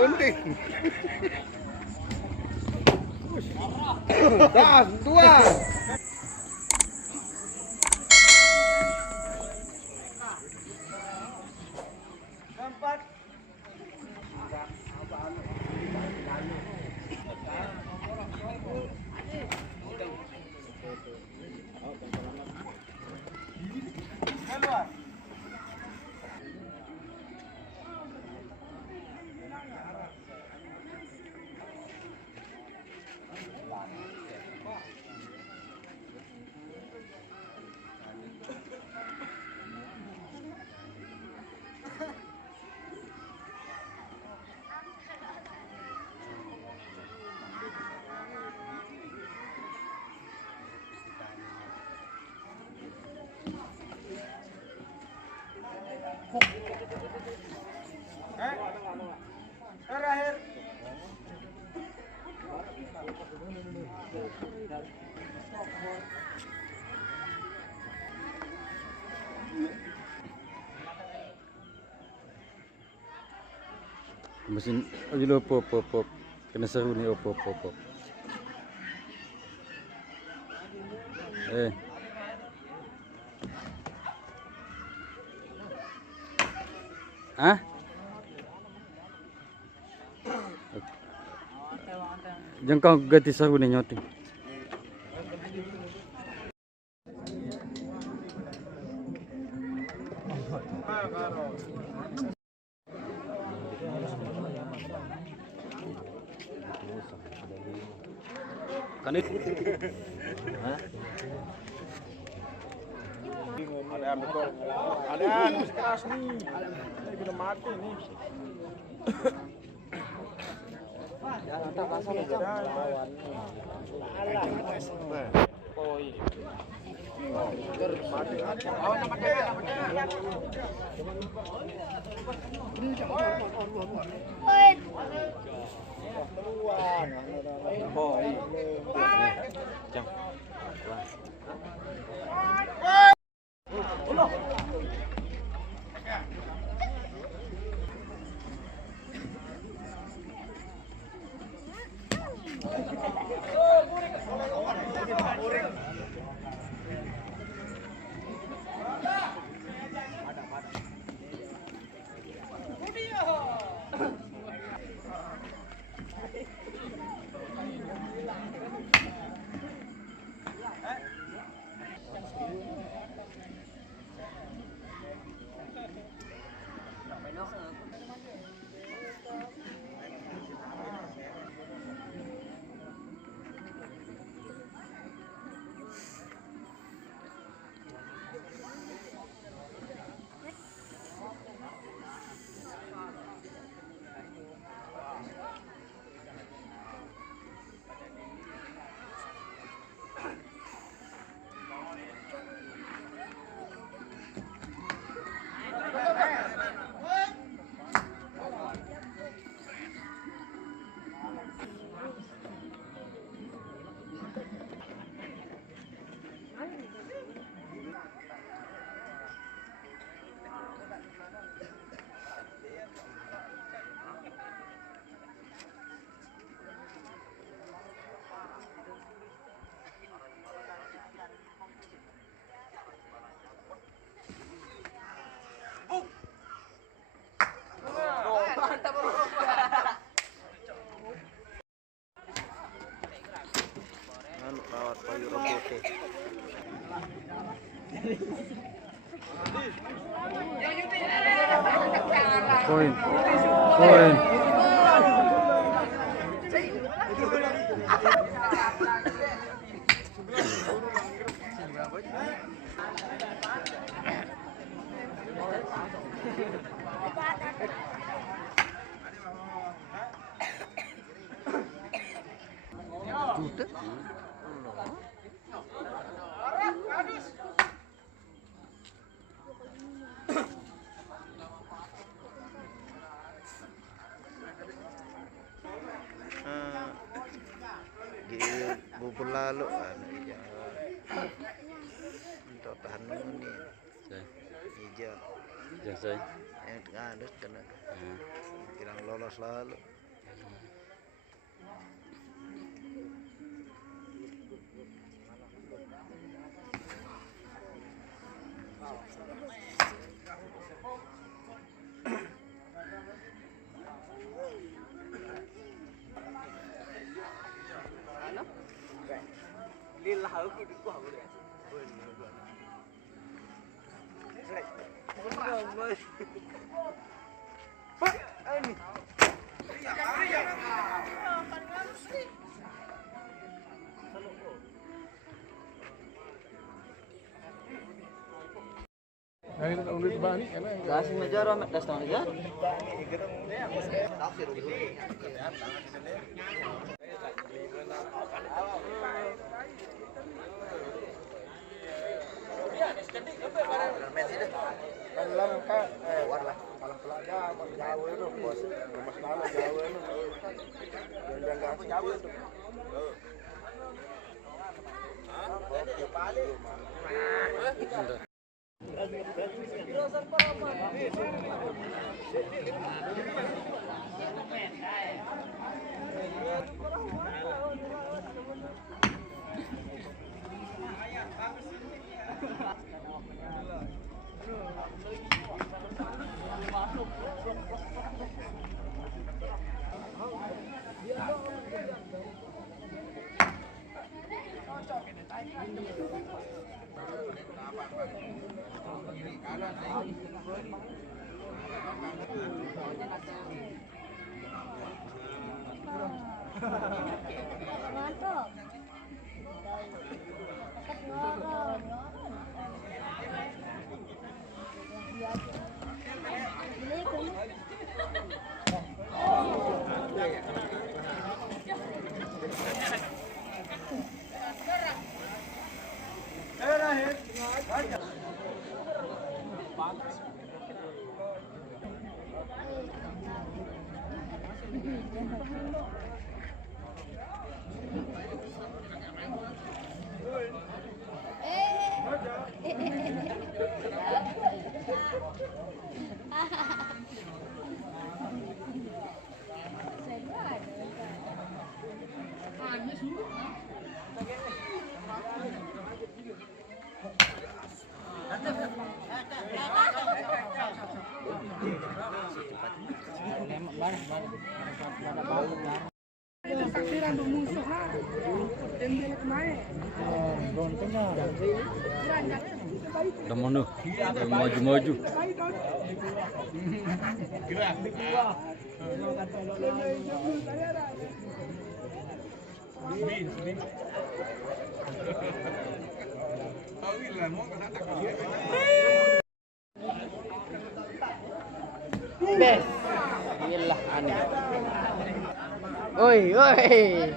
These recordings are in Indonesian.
gunting. Das, dua. Keempat. Terakhir. Mesin ayo pop. Kena seru nih pop. Hah? Jangan kau ganti seru nih nyoti. Kan itu. Hah? Ada betul. Ada keras nih. Ini udah mati nih. Jangan tak pasang aja. Oh iya. Mati. Awan nama dia. Poin. Bubur lalu untuk tahan ini hijau Selesai. yang tengah ada kena bilang lolos selalu. Lillah aku di gua boleh. Kasih meja ramet das tangan aja. Udah mana? Maju-maju. Bes. Inilah aneh. Oi, oi.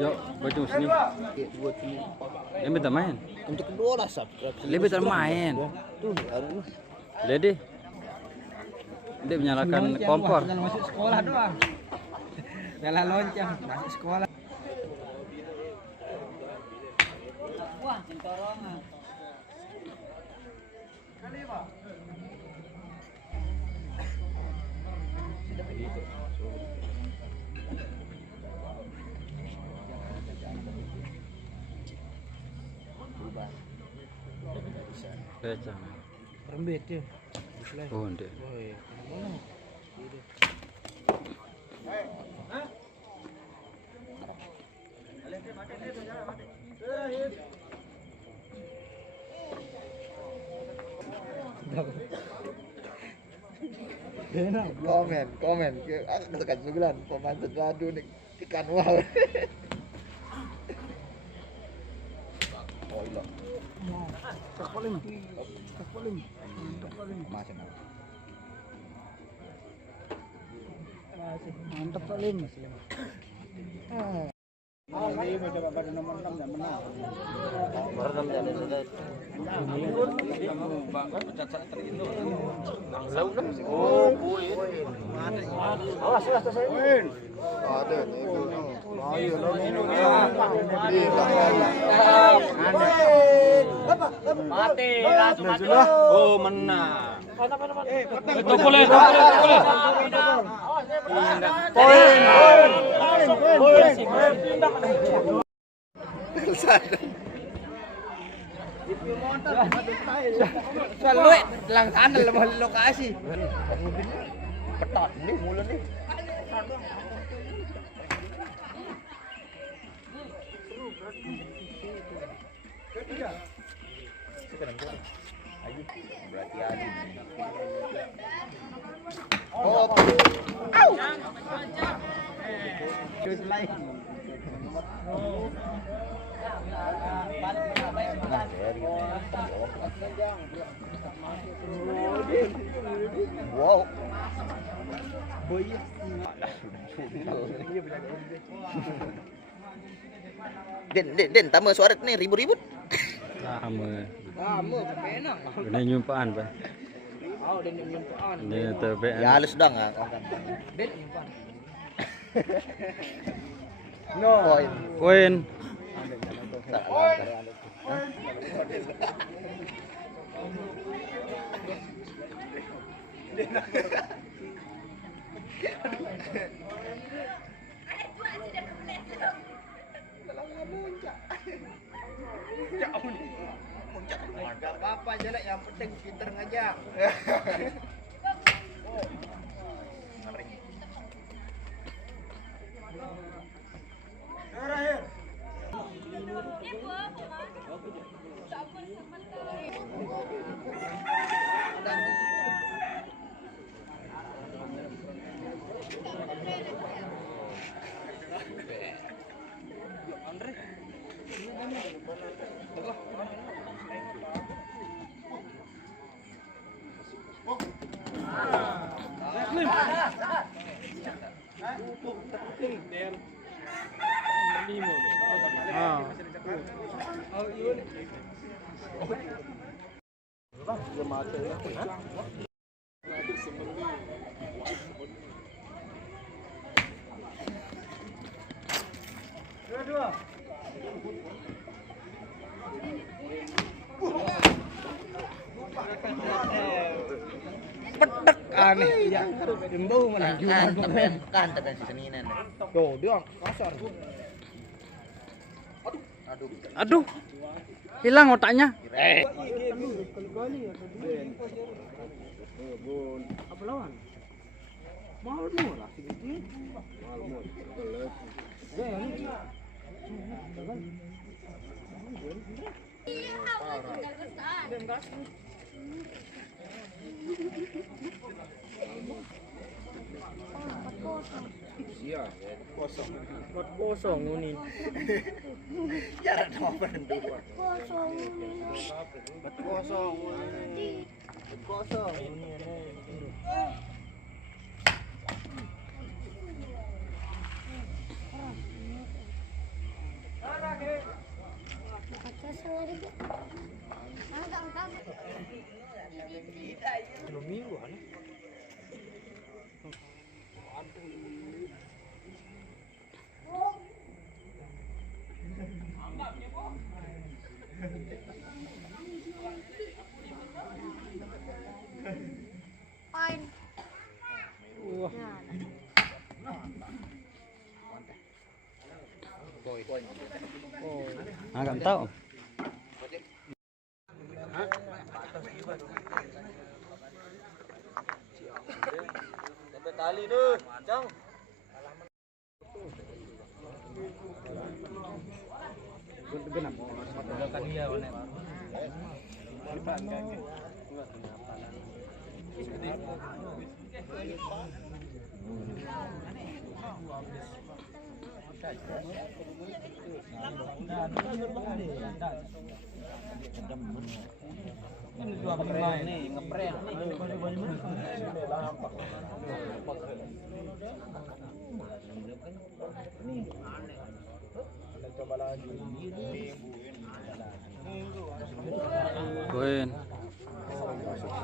Yuk, baju sini. Ini minta main. Untuk kedua lah sab. Lebih termain. Tuh, aduh. Lady. Dia menyalakan kompor. Masuk sekolah doang. Jalan lonceng, masuk sekolah. Wah, cintorongan. Kali, Pak. Kecang. Rembet dia. Oh, ndek. Woi, mana? Komen aku tekan sebulan pemain sesuatu nih ikan wow. Oh iya. Masih Mantap Salim. Mati, langsung mati. Oh, menang. Itu boleh. Selalu lang sana lebih lokasi. ketat nih mulut nih. Berarti ada. Oh. Au. Terus lain. Wow. Den, tambah suara nih ribut-ribut. Lama. Enak. Ini nyumpaan, Pak. Oh, den nyumpaan. Ini tebek. Ya halus dong ah. Den nyumpaan. No. Poin. Gak apa-apa aja lah, yang penting pinter ngajak. Pedek aneh. Ya, jembau mana jual Kan tekan si seninan. Tuh, dia kasar. Aduh. Hilang otaknya. Apa lawan? Mahal murah segitu. Kosong ini. Jarak sama pendua. Kosong. Minggu kan? Agak tahu. Sampai tali tuh, Cang. Nih, ngeprank Coba lagi. Poin.